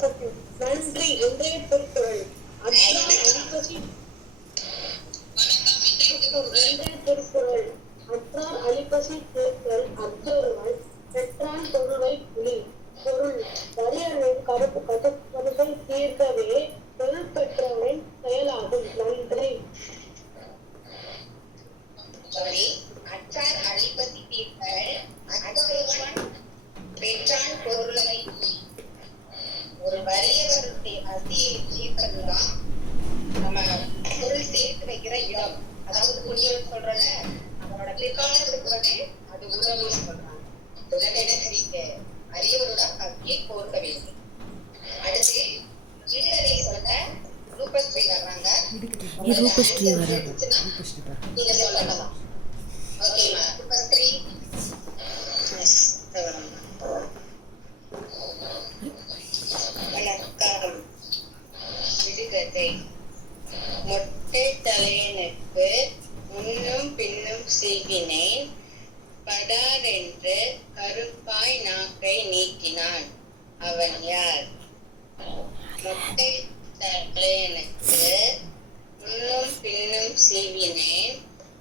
நன்றி. இன்றைய திருக்குறள் திருக்குறள் அற்றார் அழிப்பசி தீர்த்தல் அற்றொருவன் பெற்றான் பொருளை புலி. பொருள் வறியவரின் கடுப்பை தீர்க்கவே பொருள் பெற்றவரின் செயலாகும். நன்றி. அற்றார் அழிப்பசி தீர்த்தல் அற்றொருவன் பெற்றான் பொருளை புலி. ஒரு வறியவருடைய பசியை தீர்க்கறதுதான் நம்ம பொருள் சேர்த்து வைக்கிற இடம். அதாவது புண்ணியம் சொல்றல, நம்மளோட பிற்காலத்துக்கு வந்து அது உணவு சொல்றாங்க. உடனே என்ன தெரியுங்க, அரியவரோட பசியை போர்க்க வேண்டும். அடுத்து விடுதலை சொல்ல ரூபஸ்ரீ வர்றாங்க. நீங்க சொல்லலாம். ஓகேமா ரூபஸ்ரீ. வணக்கம். விடுகதை. மொட்டை தலையனுக்கு முன்னும் பின்னும் சீவினேன், படாரென்று கருப்பாய் நாக்கை நீட்டினான். அவன் யார்? மொட்டை தலையனுக்கு முன்னும் பின்னும் சீவினேன்,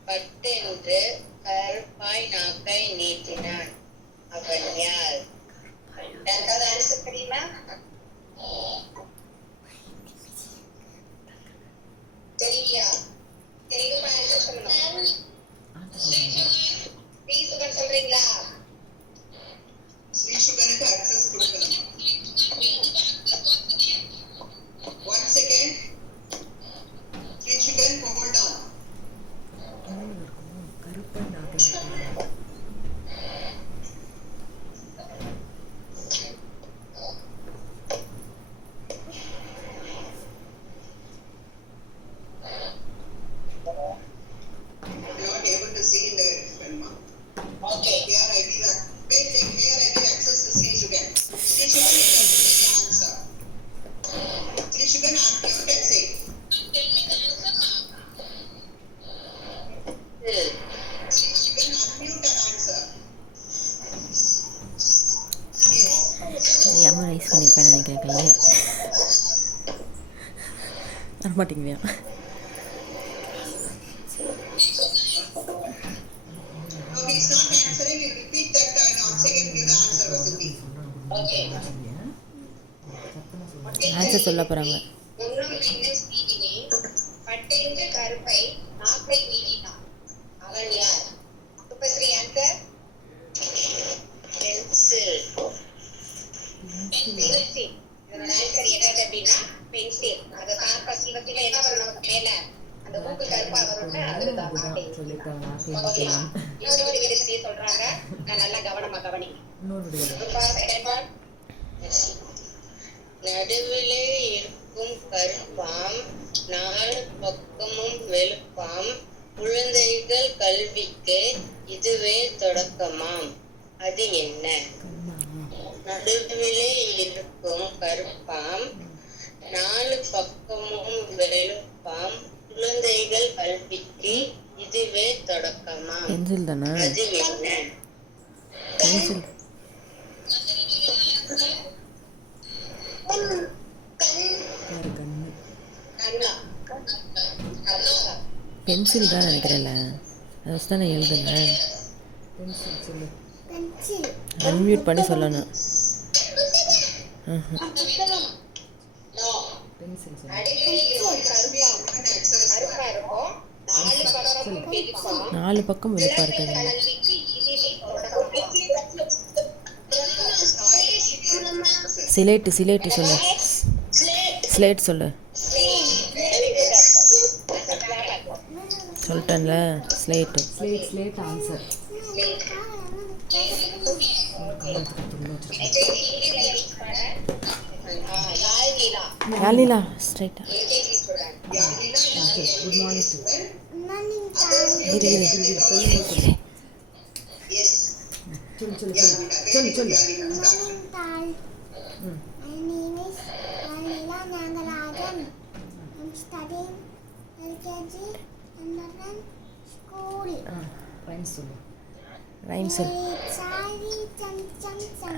பட்டென்று கருப்பாய் நாக்கை நீட்டினான். அவன் யார்? யாருக்காவது ஆன்சர் தெரியுமா? தெரியலையா? தெரியுமா? ஆன்சர் சொல்லணும். ஸ்ரீசுகன் சொல்றீங்களா? ஸ்ரீசுகனுக்கு அக்சஸ் கொடுக்கணும். 1 second. Srisugan hold on. Raise பண்ணியிருப்பேன் நினைக்கிறேன். கையை வரமாட்டேங்குவியா? ஆன்சர் சொல்ல போறாங்க. கருப்பை நாக்கை நீட்டினான். அவன் யார்? ரூபஸ்ரீ ஆன்சர். பென்சில். இதோட ஆன்சர் என்னது அப்படின்னா பென்சில். அது கார்பஸ் சிவத்துல என்ன வரும் நமக்கு மேல? அந்த மூக்கு கருப்பா வரும்ல, அதுதான் இன்னொரு விடுதலை சொல்றாங்க. நான் நல்லா கவனமா கவனி. நடுவிலே இருக்கும் கருப்பாம், 4 பக்கமும் வெளுப்பாம், குழந்தைகள் கல்விக்கு இதுவே தொடக்கமாம். அது என்ன? நடுவிலே இருக்கும் கருப்பாம், 4 பக்கமும் வெளுப்பாம், குழந்தைகள் கல்விக்கு இதுவே தொடக்கமாம். பென்சில் தானே? அது என்ன? பென்சில். பென்சில் தான் நினைக்கிறேன்ல, அதை வச்சு தானே எழுதுனேன். அன்மியூட் பண்ணி சொல்லணும். நாலு பக்கம் வெளுப்பா இருக்குது. சிலேட்டு சிலேட்டு சொல்லு. ஸ்லேட் சொல்லு. சொல்லிட்டேன்ல, ஸ்லேட்டு. Slate answer. யாழிலா ஸ்ட்ரைட்டா. Good morning. சொல்லு. My name is Alila Nagarajan. I'm studying LKG Undergrad School. Rhymes சொல்லு. Rhymes சொல்லு. Chari chan chan chan.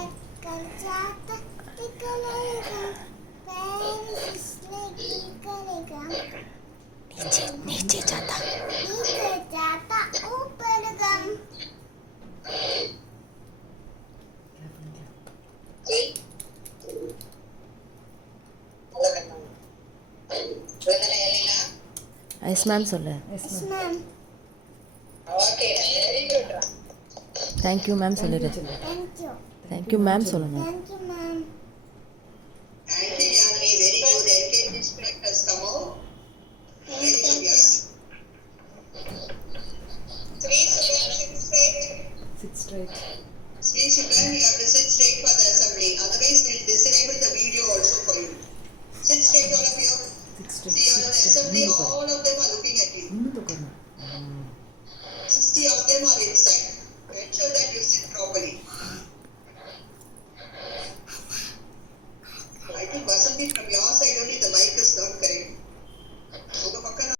Ek kalchata tikala yes ma'am சொல்லு. Yes ma'am. Okay very good. Thank you ma'am சொல்லிடு. Thank you. Thank you ma'am சொல்லணும். Thank you ma'am. Thank you, Yami. Very good. LKG student has come out. Very good, Yami. 3 students sit straight. Sit straight. 3 students, you have to sit straight for the assembly. Otherwise, we'll disable the video also for you. Sit straight, all of you. Sit straight. See, you're in the assembly, all of them are looking at you. இன்னும் உட்காரணும். 60 of them are inside. Ensure that you sit properly. I think Vasanthi from